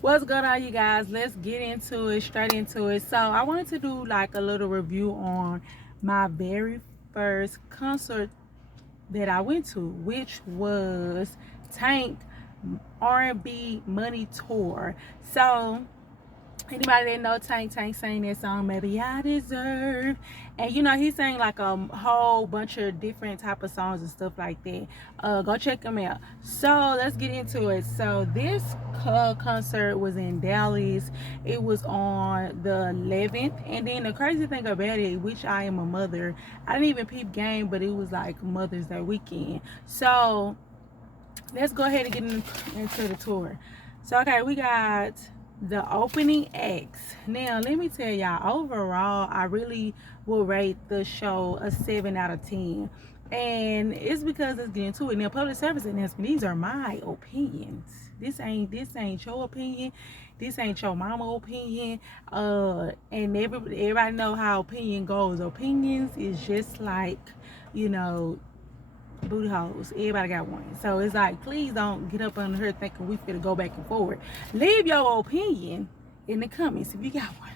What's going on, you guys? Let's get into it, straight into it. So I wanted to do like a little review on my very first concert that I went to, which was Tank R&B Money Tour. So anybody that know Tank sang that song, Maybe I Deserve. And he sang like a whole bunch of different type of songs and stuff like that. Go check him out. So let's get into it. So this concert was in Dallas. It was on the 11th. And then the crazy thing about it, which I am a mother, I didn't even peep game, but it was like Mother's Day weekend. So let's go ahead and get into the tour. So okay, we got the opening acts. Now let me tell y'all, overall I really will rate the show a 7 out of 10, and it's because let's get into it. Now, public service announcement, these are my opinions. This ain't your opinion. This ain't your mama opinion. And everybody know how opinion goes. Opinions is just like, you know booty holes. Everybody got one. So it's like, please don't get up under her thinking we finna go back and forward. Leave your opinion in the comments if you got one.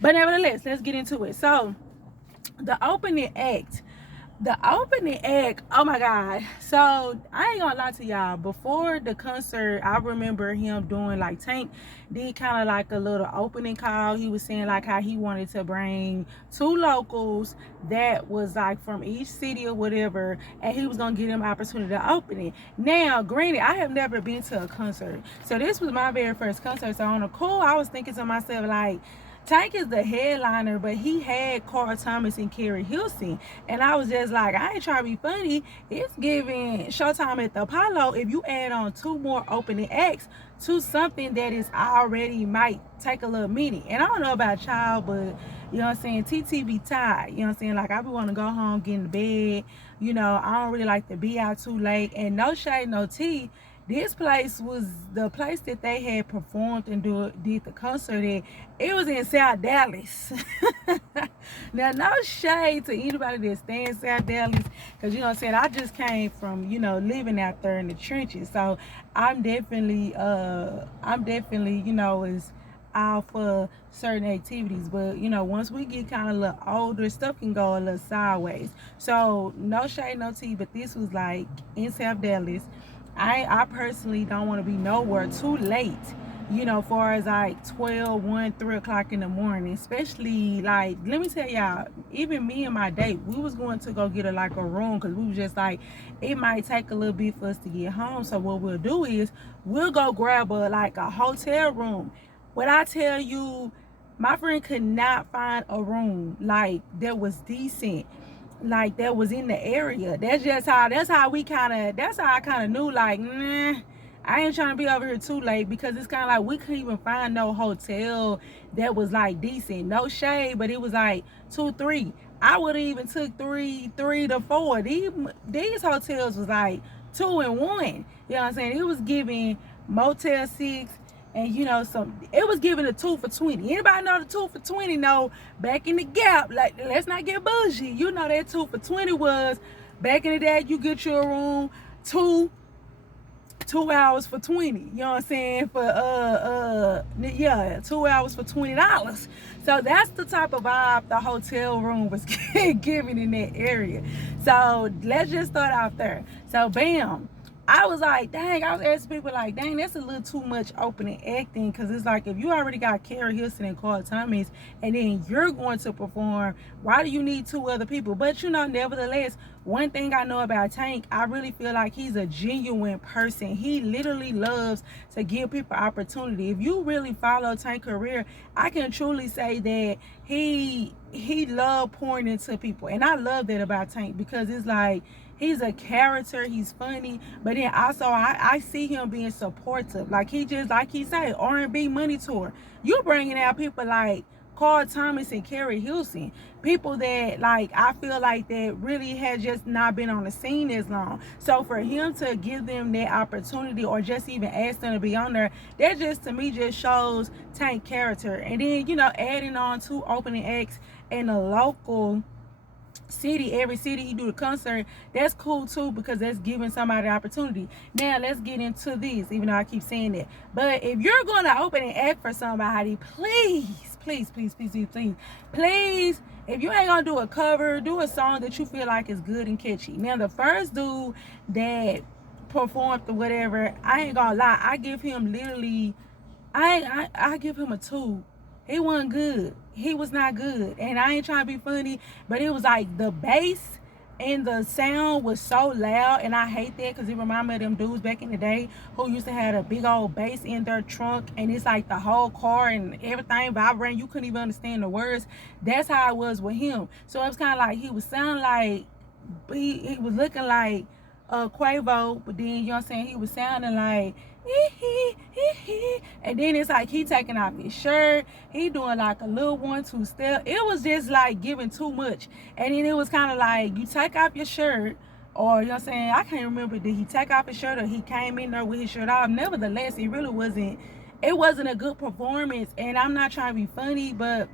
But nevertheless, let's get into it. So the opening act oh my god. So I ain't gonna lie to y'all, before the concert I remember him doing, like, Tank did kind of like a little opening call. He was saying like how he wanted to bring 2 locals that was like from each city or whatever, and he was gonna give them opportunity to open it. Now granted, I have never been to a concert, so this was my very first concert. So on the cool, I was thinking to myself like, Tank is the headliner, but he had Carl Thomas and Carrie Hilson. And I was just like, I ain't trying to be funny. It's giving Showtime at the Apollo if you add on 2 more opening acts to something that is already might take a little minute. And I don't know about y'all, but you know what I'm saying, TT be tired. You know what I'm saying? Like, I be want to go home, get in the bed. I don't really like to be out too late. And no shade, no tea. This place was the place that they had performed and did the concert at. It was in South Dallas. Now, no shade to anybody that stays in South Dallas, because you know what I'm saying, I just came from living out there in the trenches. So I'm definitely is all for certain activities. But once we get kind of a little older, stuff can go a little sideways. So no shade, no tea, but this was like in South Dallas. I personally don't want to be nowhere too late, far as like 12, 1, 3 o'clock in the morning. Especially, like, let me tell y'all, even me and my date, we was going to go get a room, because we was just like, it might take a little bit for us to get home. So what we'll do is we'll go grab a hotel room. What I tell you, my friend could not find a room like that was decent, like that was in the area. That's how I kind of knew, like, nah, I ain't trying to be over here too late, because it's kind of like we couldn't even find no hotel that was like decent. No shade, but it was like 2, 3. I would have even took 3 to 4. These hotels was like 2 and 1. You know what I'm saying? It was giving Motel 6, and it was giving a 2 for 20. Anybody know the 2 for 20? No, back in the Gap, like, let's not get bougie. That 2 for 20 was back in the day. You get your room 2 hours for 20. You know what I'm saying? For 2 hours for $20. So that's the type of vibe the hotel room was giving in that area. So let's just start out there. So bam, I was like, dang, I was asking people like, dang, that's a little too much opening acting, because it's like, if you already got Carrie Hilson and Carl Thomas, and then you're going to perform, why do you need 2 other people? But nevertheless, one thing I know about Tank, I really feel like he's a genuine person. He literally loves to give people opportunity. If you really follow Tank's career, I can truly say that he loved pouring into people. And I love that about Tank, because it's like, he's a character, he's funny, but then also I see him being supportive. Like, he just, like he said, R&B Money Tour. You bringing out people like Carl Thomas and Carrie Hilson, people that, like, I feel like that really had just not been on the scene as long. So for him to give them that opportunity, or just even ask them to be on there, that just, to me, just shows Tank character. And then adding on 2 opening acts and a local city, every city he do the concert, that's cool too, because that's giving somebody the opportunity. Now let's get into this, even though I keep saying that. But if you're gonna open and act for somebody, please, if you ain't gonna do a cover, do a song that you feel like is good and catchy. Now the first dude that performed or whatever, I ain't gonna lie, I give him literally, I give him a 2. He wasn't good. He was not good. And I ain't trying to be funny, but it was like the bass and the sound was so loud, and I hate that because it reminded me of them dudes back in the day who used to have a big old bass in their trunk, and it's like the whole car and everything vibrating. You couldn't even understand the words. That's how it was with him. So it was kind of like he was sounding like, he was looking like Quavo, but then, you know what I'm saying, he was sounding like and then it's like he taking off his shirt, he doing like a little 1-2 step. It was just like giving too much. And then it was kind of like, you take off your shirt, or, you know what I'm saying, I can't remember, did he take off his shirt or he came in there with his shirt off? Nevertheless, it really wasn't, it wasn't a good performance. And I'm not trying to be funny, but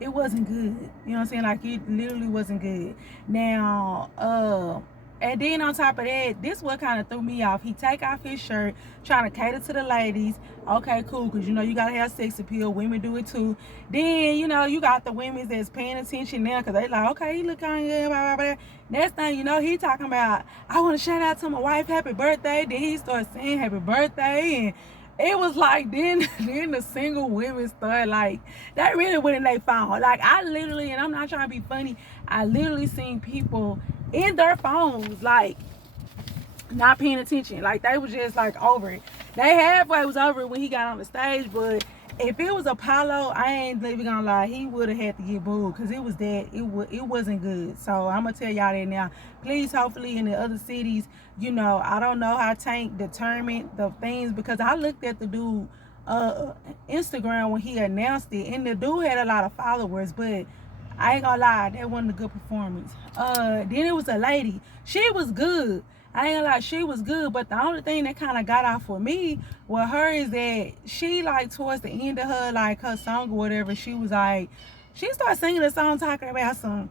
it wasn't good. You know what I'm saying? Like, it literally wasn't good. Now, and then on top of that, this what kind of threw me off. He take off his shirt, trying to cater to the ladies. Okay, cool, because, you know, you got to have sex appeal. Women do it too. Then, you know, you got the women that's paying attention now because they like, okay, he look kind of good, blah, blah, blah. Next thing you know, he talking about, I want to shout out to my wife, happy birthday. Then he started saying happy birthday, and it was like, then the single women started like, that really went in their phone. Like, I literally, and I'm not trying to be funny, I literally seen people in their phones, like, not paying attention. Like, they was just like over it. They halfway was over it when he got on the stage, but if it was Apollo, I ain't even gonna lie, he would have had to get booed, because it was that, it wasn't good. So I'm gonna tell y'all that now. Please, hopefully in the other cities, you know, I don't know how Tank determined the things, because I looked at the dude Instagram when he announced it, and the dude had a lot of followers, but I ain't gonna lie, that wasn't a good performance. Then it was a lady. She was good. I ain't gonna lie, she was good, but the only thing that kind of got off for me with her is that she, like, towards the end of her, like, her song or whatever, she was like, she started singing a song talking about some,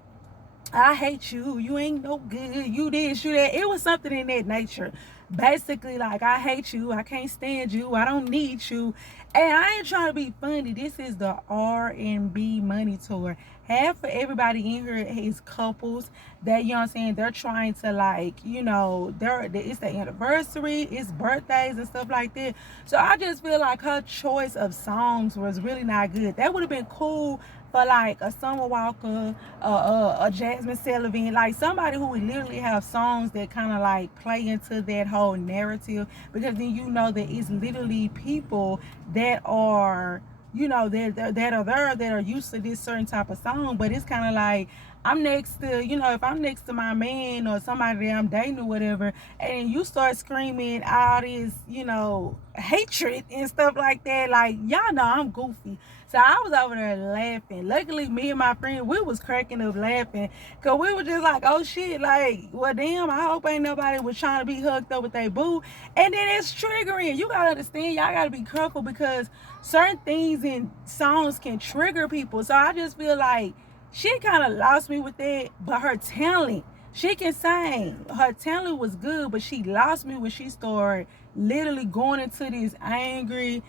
I hate you, you ain't no good, you this, you that. It was something in that nature. Basically, like, I hate you, I can't stand you, I don't need you. And I ain't trying to be funny. This is the R&B money tour. Half of everybody in here is couples that, you know what I'm saying, they're trying to, like, you know, it's the anniversary, it's birthdays and stuff like that. So I just feel like her choice of songs was really not good. That would have been cool for like a Summer Walker, a Jasmine Sullivan, like somebody who would literally have songs that kind of like play into that whole narrative, because then you know that it's literally people that are, you know, that are used to this certain type of song. But it's kind of like, I'm next to, you know, if I'm next to my man or somebody that I'm dating or whatever, and you start screaming all this, you know, hatred and stuff like that, like, y'all know I'm goofy. So I was over there laughing. Luckily, me and my friend, we was cracking up laughing, because we were just like, oh shit, like, well, damn, I hope ain't nobody was trying to be hooked up with their boo. And then it's triggering. You gotta understand, y'all gotta be careful, because certain things in songs can trigger people. So I just feel like she kind of lost me with that. But her talent, she can sing. Her talent was good, but she lost me when she started literally going into this angry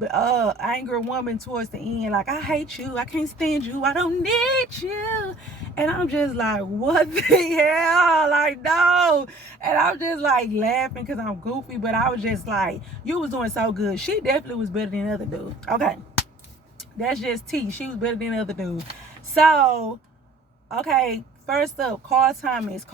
woman towards the end, like, I hate you, I can't stand you, I don't need you. And I'm just like, what the hell? Like, no. And I'm just like laughing because I'm goofy, but I was just like, you was doing so good. She definitely was better than the other dude. Okay, that's just T. She was better than the other dude. So, okay, first up, Carl Thomas.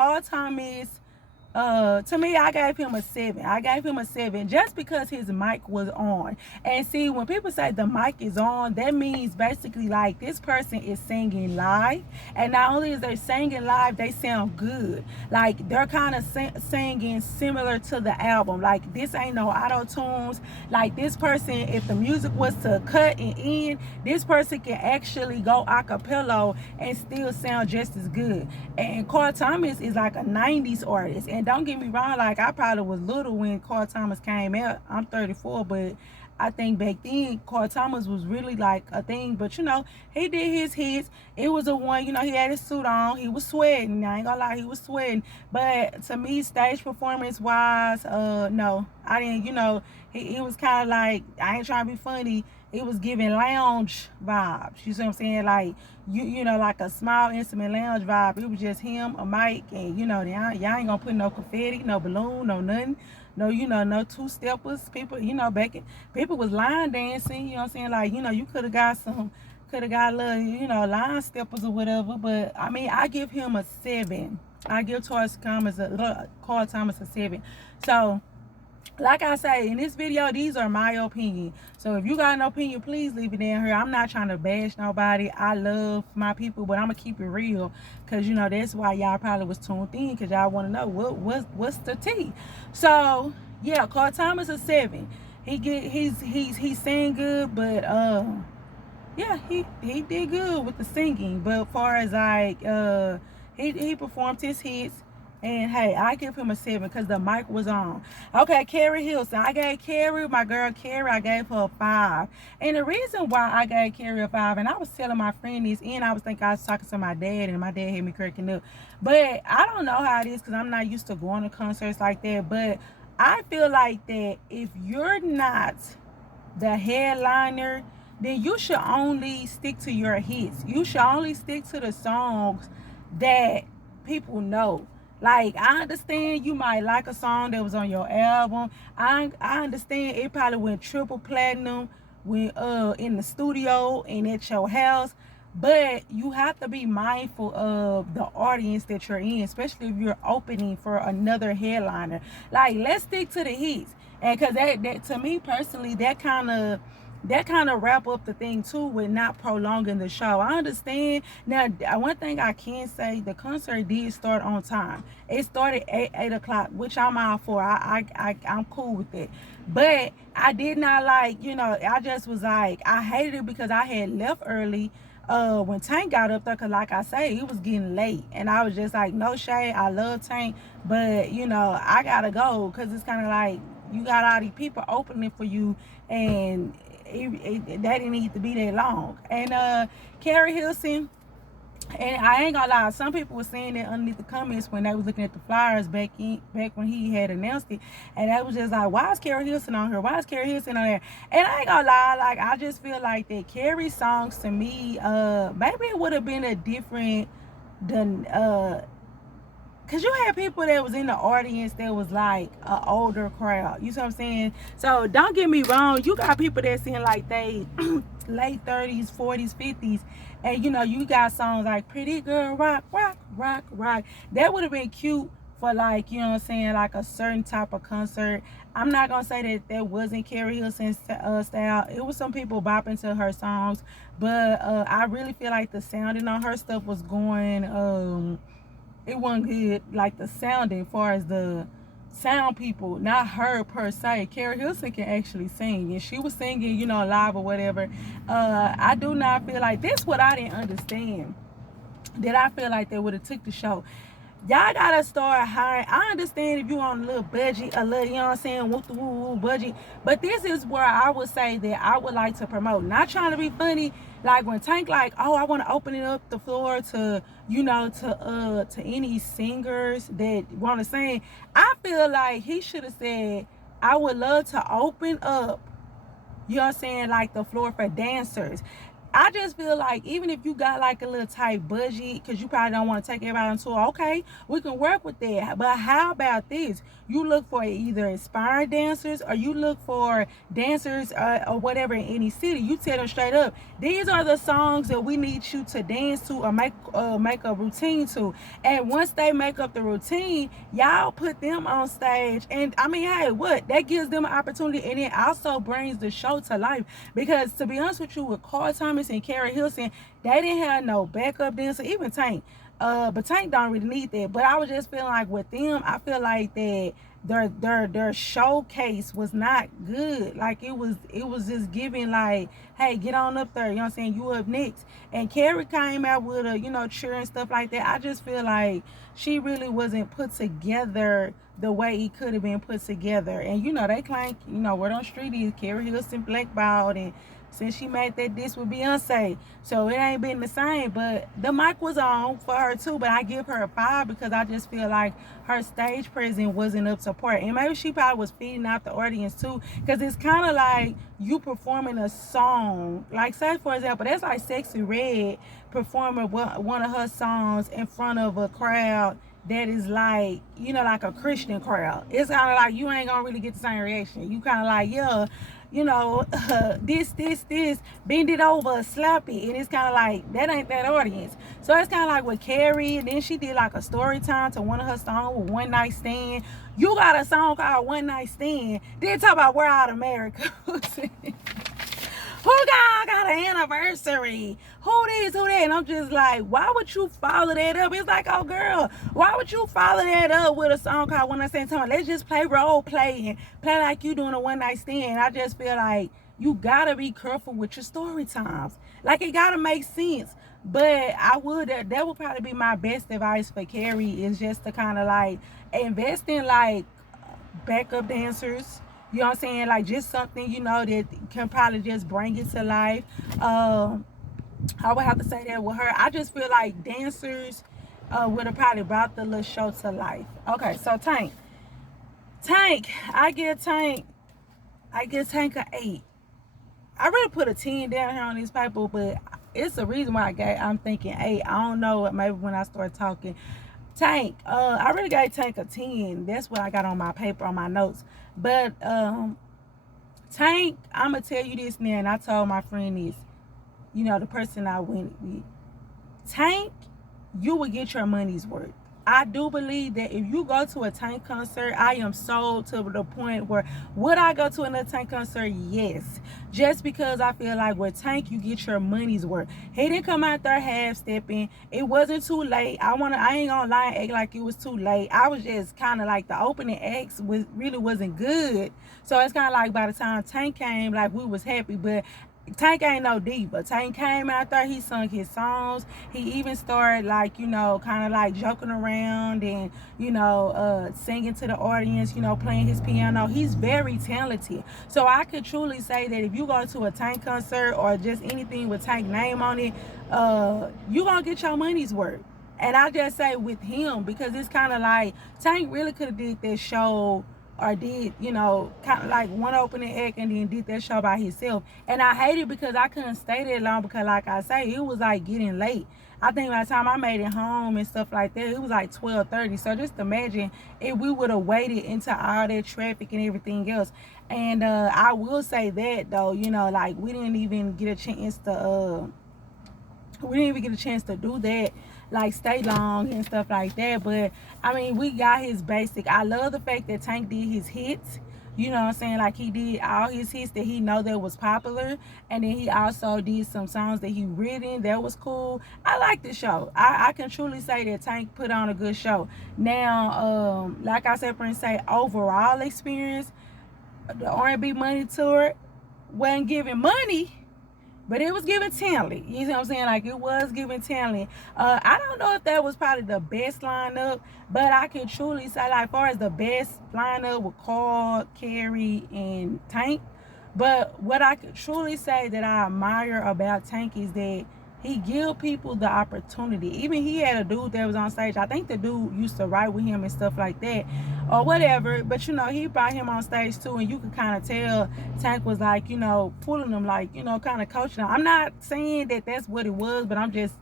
To me, I gave him a 7. I gave him a 7 just because his mic was on. And see, when people say the mic is on, that means basically like this person is singing live. And not only is they singing live, they sound good. Like, they're kind of singing similar to the album. Like, this ain't no auto tunes. Like, this person, if the music was to cut and end, this person can actually go a cappella and still sound just as good. And Carl Thomas is like a 90s artist. And don't get me wrong, like, I probably was little when Carl Thomas came out. I'm 34, but I think back then Carl Thomas was really like a thing, but you know, he did his hits. It was a one, you know, he had his suit on, he was sweating. I ain't gonna lie, he was sweating. But to me, stage performance wise, no, I didn't. You know, he was kind of like, I ain't trying to be funny. It was giving lounge vibes. You see what I'm saying? Like you know, like a small intimate lounge vibe. It was just him, a mic, and you know, y'all ain't gonna put no confetti, no balloon, no nothing. No, you know, no two steppers. People, you know, people was line dancing, you know what I'm saying? Like, you know, you could have got a little, you know, line steppers or whatever. But I mean, I give him a 7. I give Carl Thomas a 7. So like I say in this video, these are my opinion. So if you got an opinion, please leave it down here. I'm not trying to bash nobody. I love my people, but I'm gonna keep it real, because you know that's why y'all probably was tuned in, because y'all want to know what's the tea. So yeah, Carl Thomas a 7. He's saying good, but yeah, he did good with the singing. But as far as like he performed his hits. And hey, I give him a 7 because the mic was on. Okay, Carrie Hilson. I gave Carrie, my girl Carrie, I gave her a 5. And the reason why I gave Carrie a 5, and I was telling my friend this, and I was thinking I was talking to my dad, and my dad had me cracking up. But I don't know how it is because I'm not used to going to concerts like that. But I feel like that if you're not the headliner, then you should only stick to your hits. You should only stick to the songs that people know. Like, I understand you might like a song that was on your album. I understand it probably went triple platinum when in the studio and at your house. But you have to be mindful of the audience that you're in, especially if you're opening for another headliner. Like, let's stick to the hits. And because that to me personally, that kind of wrap up the thing too, with not prolonging the show. I understand. Now, one thing I can say, the concert did start on time. It started at 8 o'clock, which I'm all for. I'm cool with it. But I did not like, you know, I just was like, I hated it because I had left early when Tank got up there, because like I say, it was getting late, and I was just like, no shade, I love Tank, but you know, I gotta go, because it's kind of like you got all these people opening for you, and that didn't need to be that long. And Carrie Hilson, and I ain't gonna lie, some people were saying that underneath the comments when they was looking at the flyers back when he had announced it, and they was just like, why is Carrie Hilson on here? Why is Carrie Hilson on there? And I ain't gonna lie, like, I just feel like that Carrie songs to me, maybe it would have been a different than because you had people that was in the audience that was like an older crowd. You see what I'm saying? So don't get me wrong. You got people that's in like they late 30s, 40s, 50s. And you know, you got songs like Pretty Girl Rock, Rock, Rock, Rock. That would have been cute for like, you know what I'm saying, like a certain type of concert. I'm not going to say that that wasn't Carrie Hilson's style. It was some people bopping to her songs. But I really feel like the sounding on her stuff was going... it wasn't good, like the sounding, as far as the sound people, not her per se. Carrie Hilson can actually sing, and she was singing, you know, live or whatever. I do not feel like this. What I didn't understand, that I feel like they would have took the show. Y'all gotta start hiring. I understand if you on a little budget, a little, you know what I'm saying, woo woo budget. But this is where I would say that I would like to promote. Not trying to be funny. Like when Tank like, oh, I want to open it up the floor to, you know, to any singers that want to sing. I feel like he should have said, I would love to open up, you know what I'm saying, like the floor for dancers. I just feel like even if you got like a little tight budget, because you probably don't want to take everybody on tour, okay, we can work with that. But how about this? You look for either inspired dancers, or you look for dancers or whatever in any city. You tell them straight up, these are the songs that we need you to dance to or make a routine to. And once they make up the routine, y'all put them on stage. And I mean, hey, what? That gives them an opportunity, and it also brings the show to life. Because to be honest with you, with Carl Thomas and Carrie Hilson, they didn't have no backup dancer, even Tank. But Tank don't really need that. But I was just feeling like with them, I feel like that their showcase was not good. Like it was just giving like, hey, get on up there, you know what I'm saying, you up next. And Carrie came out with a, you know, cheer and stuff like that. I just feel like she really wasn't put together the way it could have been put together. And you know, they claim, you know, word on the street is Carrie Hilson blackballed, and since she made that disc with Beyonce, so it ain't been the same. But the mic was on for her too. But I give her a 5 because I just feel like her stage presence wasn't up to par. And maybe she probably was feeding out the audience too, because it's kind of like you performing a song. Like, say for example, that's like Sexy Red performing one of her songs in front of a crowd that is like, you know, like a Christian crowd. It's kind of like you ain't gonna really get the same reaction. You kind of like, yeah, you know, this, bend it over, slap it. And it's kind of like, that ain't that audience. So it's kind of like with Carrie, and then she did like a story time to one of her songs with One Night Stand. You got a song called One Night Stand. Then talk about We're Out America. Who got an anniversary? Who this, who that? And I'm just like, why would you follow that up? It's like, oh girl, why would you follow that up with a song called One Night Stand? Let's just play role play and play like you doing a one night stand. I just feel like you gotta be careful with your story times. Like, it gotta make sense. But I would, that would probably be my best advice for Carrie, is just to kind of like invest in like backup dancers. You know what I'm saying? Like, just something, you know, that can probably just bring it to life. I would have to say that with her. I just feel like dancers would have probably brought the little show to life. Okay, so Tank. I give Tank an 8. I really put a 10 down here on this paper, but it's the reason why I'm thinking 8. I don't know, maybe when I start talking. Tank, I really gave Tank a 10. That's what I got on my paper, on my notes. But Tank, I'm gonna tell you this now, and I told my friend this, you know, the person I went with. Tank, you will get your money's worth. I do believe that if you go to a Tank concert, I am sold to the point where, would I go to another Tank concert? Yes. Just because I feel like with Tank, you get your money's worth. He didn't come out there half-stepping. It wasn't too late. I ain't gonna lie and act like it was too late. I was just kind of like, the opening acts really wasn't good. So it's kind of like by the time Tank came, like, we was happy. But Tank ain't no diva. Tank came out there, he sung his songs. He even started, like, you know, kind of like joking around and, you know, singing to the audience, you know, playing his piano. He's very talented. So I could truly say that if you go to a Tank concert or just anything with Tank name on it, you gonna get your money's worth. And I just say with him, because it's kind of like Tank really could have did this show, or did, you know, kind of like one opening act and then did that show by himself. And I hate it because I couldn't stay that long, because like I say, it was like getting late. I think by the time I made it home and stuff like that, it was like 12:30. So just imagine if we would have waited into all that traffic and everything else. And I will say that though, you know, like we didn't even get a chance to do that, like stay long and stuff like that. But I mean, we got his basic. I love the fact that Tank did his hits, you know what I'm saying, like he did all his hits that he know that was popular, and then he also did some songs that he written that was cool. I like the show. I can truly say that Tank put on a good show. Now like I said, for say overall experience, the R&B Money Tour wasn't giving money, but it was giving talent. You know what I'm saying? Like, it was giving talent. I don't know if that was probably the best lineup, but I can truly say, like, as far as the best lineup with Carl, Carrie, and Tank. But what I could truly say that I admire about Tank is that he give people the opportunity. Even he had a dude that was on stage. I think the dude used to write with him and stuff like that, or whatever. But you know, he brought him on stage too, and you could kind of tell Tank was like, you know, pulling him, like, you know, kind of coaching him. I'm not saying that that's what it was, but I'm just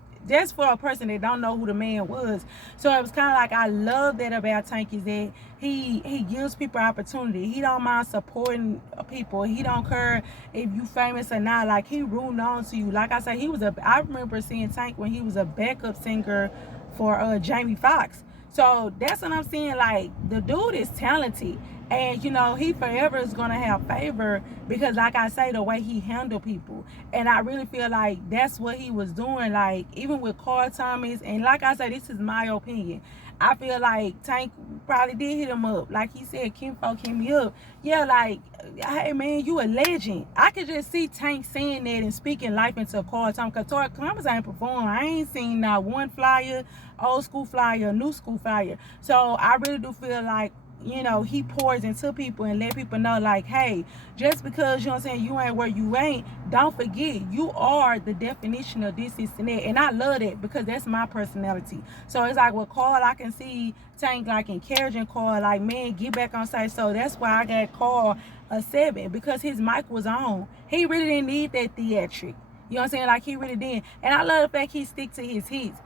for a person that don't know who the man was. So it was kind of like, I love that about Tank, is that he gives people opportunity. He don't mind supporting people. He don't care if you famous or not. Like, he rooting on to you. Like I said, I remember seeing Tank when he was a backup singer for Jamie Foxx. So that's what I'm saying. Like, the dude is talented. And, you know, he forever is going to have favor because, like I say, the way he handled people. And I really feel like that's what he was doing. Like, even with Carl Thomas. And like I say, this is my opinion. I feel like Tank probably did hit him up. Like he said, Kinfolk hit me up. Yeah, like, hey, man, you a legend. I could just see Tank saying that and speaking life into Carl Thomas. Because Carl Thomas ain't performed. I ain't seen not one flyer, old school flyer, new school flyer. So I really do feel like, you know, he pours into people and let people know, like, hey, just because, you know what I'm saying, you ain't where you ain't, don't forget, you are the definition of this and that. And I love that because that's my personality. So it's like with Carl, I can see Tank like encouraging Carl, like, man, get back on site. So that's why I got Carl a 7, because his mic was on. He really didn't need that theatric. You know what I'm saying? Like, he really didn't. And I love the fact he stick to his hits.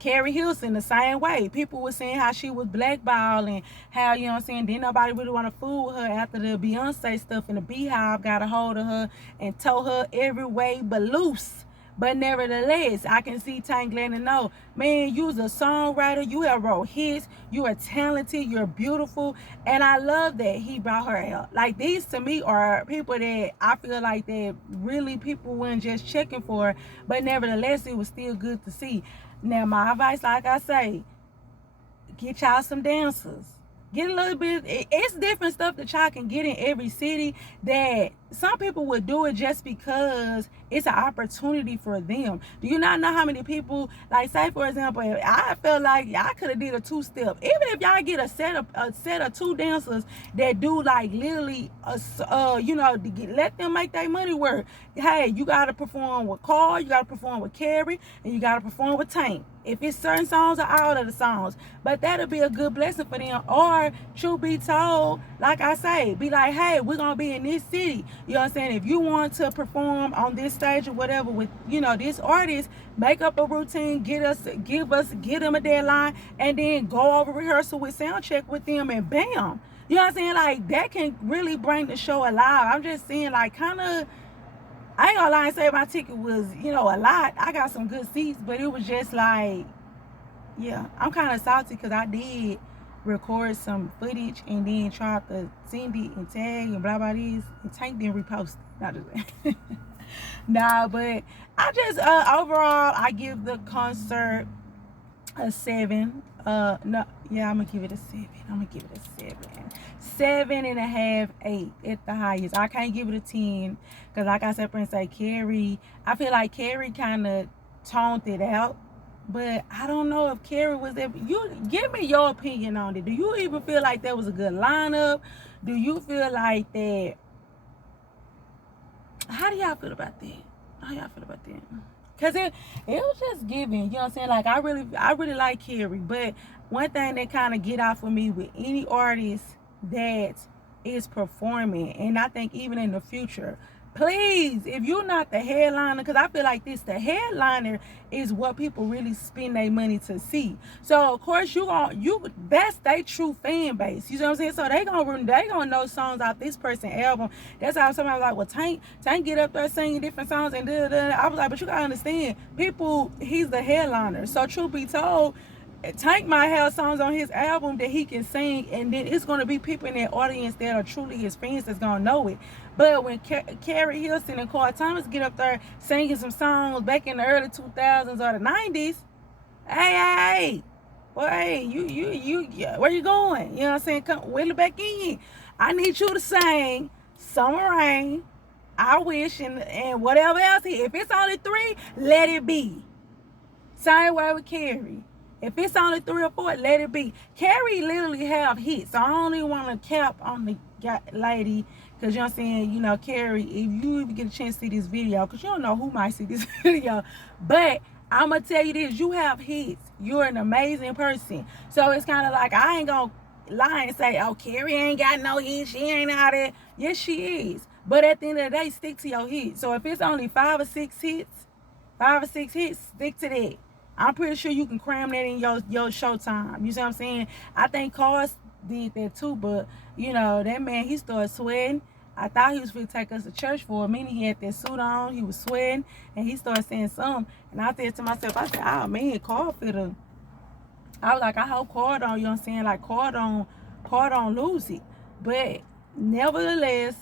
Carrie Hilson the same way. People were saying how she was blackballed and how, you know what I'm saying, didn't nobody really want to fool with her after the Beyonce stuff, and the Beehive got a hold of her and told her every way but loose. But nevertheless, I can see Tank letting her know, man, you's a songwriter, you have wrote hits, you are talented, you're beautiful, and I love that he brought her out. Like, these to me are people that I feel like that really people weren't just checking for, but nevertheless, it was still good to see. Now, my advice, like I say, get y'all some dancers. Get a little bit, it's different stuff that y'all can get in every city that some people would do it just because it's an opportunity for them. Do you not know how many people, like, say for example, I felt like I could have did a 2-step. Even if y'all get a set of 2 dancers that do like literally you know, let them make their money work. Hey, you gotta perform with Carl, you gotta perform with Carrie, and you gotta perform with Tank. If it's certain songs or all of the songs, but that'll be a good blessing for them. Or, truth be told, like I say, be like, hey, we're gonna be in this city. You know what I'm saying? If you want to perform on this stage or whatever with, you know, this artist, make up a routine, give them a deadline, and then go over rehearsal with sound check with them, and bam. You know what I'm saying? Like, that can really bring the show alive. I'm just saying, like, kind of, I ain't gonna lie and say my ticket was, you know, a lot. I got some good seats, but it was just like, yeah, I'm kind of salty because I did record some footage and then tried to send it and tag and blah blah this, and Tank didn't repost it. Not just nah, but I just overall I give the concert a 7. No, yeah, I'm gonna give it a 7. I'm gonna give it a 7.5, 8 at the highest. I can't give it a 10 because, like I said, Prince, like Carrie, I feel like Carrie kind of toned it out. But I don't know if Carrie was there. You give me your opinion on it. Do you even feel like that was a good lineup? Do you feel like that? How do y'all feel about that? How y'all feel about that? Cause it was just giving, you know what I'm saying? Like, I really like Carrie, but one thing that kind of get out for me with any artist that is performing, and I think even in the future, please, if you're not the headliner, because I feel like the headliner is what people really spend their money to see. So of course that's their true fan base. You know what I'm saying? So they gonna know songs off this person's album. That's how somebody was like, well, Tank get up there singing different songs and da. I was like, but you gotta understand, people, he's the headliner. So truth be told, Tank might have songs on his album that he can sing, and then it's going to be people in that audience that are truly his fans that's going to know it. But when Carrie Hilson and Carl Thomas get up there singing some songs back in the early 2000s or the 90s, hey, well, hey, you, where you going? You know what I'm saying? Come wheel it back in. I need you to sing Summer Rain, I Wish, and whatever else. If it's only 3, let it be. Same way with Carrie. If it's only 3 or 4, let it be. Carrie literally have hits. So I don't even want to cap on the lady, because you know what I'm saying, you know, Carrie, if you even get a chance to see this video, because you don't know who might see this video, but I'm going to tell you this, you have hits. You're an amazing person. So it's kind of like, I ain't going to lie and say, oh, Carrie ain't got no hits, she ain't out there. Yes, she is. But at the end of the day, stick to your hits. So if it's only 5 or 6 hits, stick to that. I'm pretty sure you can cram that in your showtime. You see what I'm saying? I think Carl did that too, but you know, that man, he started sweating. I thought he was going to take us to church for a minute. He had that suit on, he was sweating, and he started saying something. And I said to myself, I said, oh man, Carl finna. I was like, I hope Carl don't, you know what I'm saying? Like, Carl don't lose it. But nevertheless,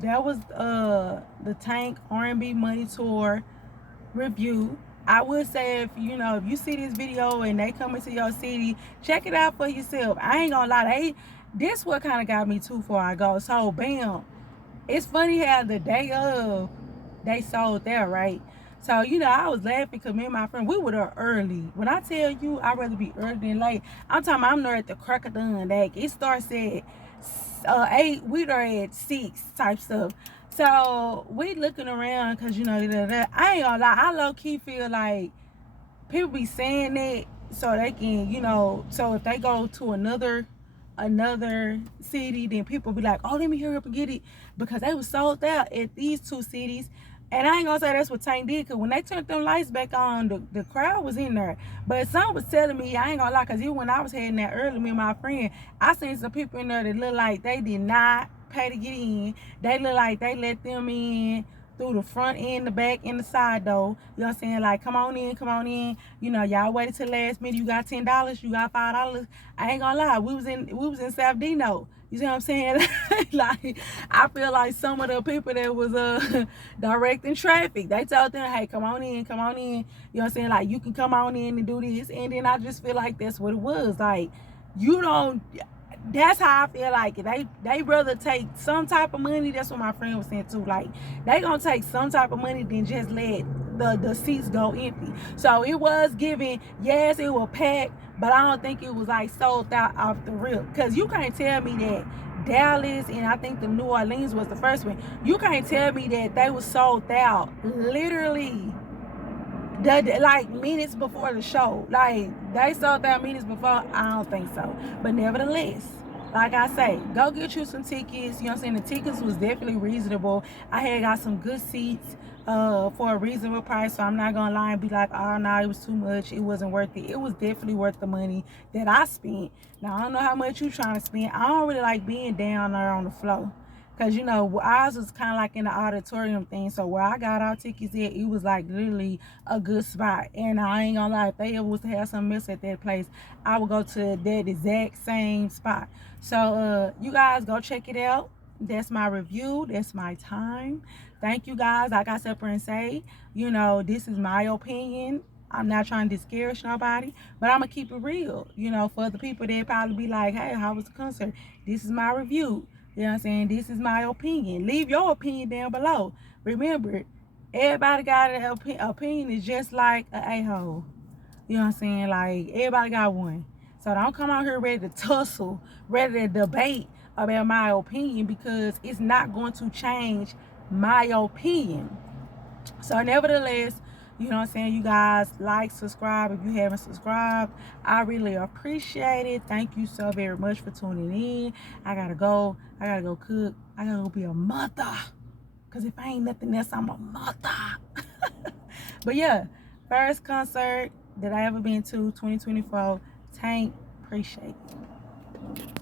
that was the Tank R&B Money Tour review. I would say, if you see this video and they come into your city, check it out for yourself. I ain't gonna lie, this what kind of got me too far I go. So bam, it's funny how the day of they sold there, right? So, you know, I was laughing because me and my friend, we were there early. When I tell you I'd rather be early than late, I'm talking about I'm there at the crack of dawn. Like, it starts at 8, we there at 6 type stuff. So, we looking around because, you know, I ain't gonna lie, I low-key feel like people be saying that so they can, you know, so if they go to another city, then people be like, oh, let me hurry up and get it, because they was sold out at these 2 cities. And I ain't gonna say that's what Tank did, because when they turned them lights back on, the crowd was in there. But some was telling me, I ain't gonna lie, because even when I was heading there early, me and my friend, I seen some people in there that look like they did not pay to get in. They look like they let them in through the front end, the back, and the side door. You know what I'm saying? Like, come on in, come on in. You know, y'all waited till the last minute. You got $10, you got $5. I ain't gonna lie, we was in South Dino. You see what I'm saying? Like, I feel like some of the people that was directing traffic, they told them, hey, come on in, come on in. You know what I'm saying? Like, you can come on in and do this. And then I just feel like that's what it was. Like, you don't, that's how I feel like it. They rather take some type of money. That's what my friend was saying too. Like, they gonna take some type of money than just let the seats go empty. So it was giving, yes, it was packed, but I don't think it was like sold out off the rip. Because you can't tell me that Dallas and I think the New Orleans was the first one. You can't tell me that they was sold out literally like minutes before the show. Like, they sold out minutes before. I don't think so. But nevertheless, like I say, go get you some tickets. You know what I'm saying? The tickets was definitely reasonable. I had got some good seats for a reasonable price, so I'm not gonna lie and be like, oh no, it was too much, it wasn't worth it. It was definitely worth the money that I spent. Now, I don't know how much you trying to spend. I don't really like being down there on the floor, because, you know, ours was kind of like in the auditorium thing. So where I got our tickets at, it was like literally a good spot. And I ain't gonna lie, if they ever was to have some mess at that place, I would go to that exact same spot. So you guys go check it out. That's my review. That's my time. Thank you guys. Like I said and say, you know, this is my opinion. I'm not trying to discourage nobody, but I'm gonna keep it real. You know, for the people that probably be like, hey, how was the concert? This is my review. You know what I'm saying? This is my opinion. Leave your opinion down below. Remember, everybody got an opinion is just like an a-hole. You know what I'm saying? Like, everybody got one. So don't come out here ready to tussle, ready to debate about my opinion, because it's not going to change my opinion. So nevertheless, you know what I'm saying, you guys, like, subscribe if you haven't subscribed. I really appreciate it. Thank you so very much for tuning in. I gotta go cook. I gotta go be a mother, because if I ain't nothing else, I'm a mother. But yeah, first concert that I ever been to, 2024. Tank, appreciate it.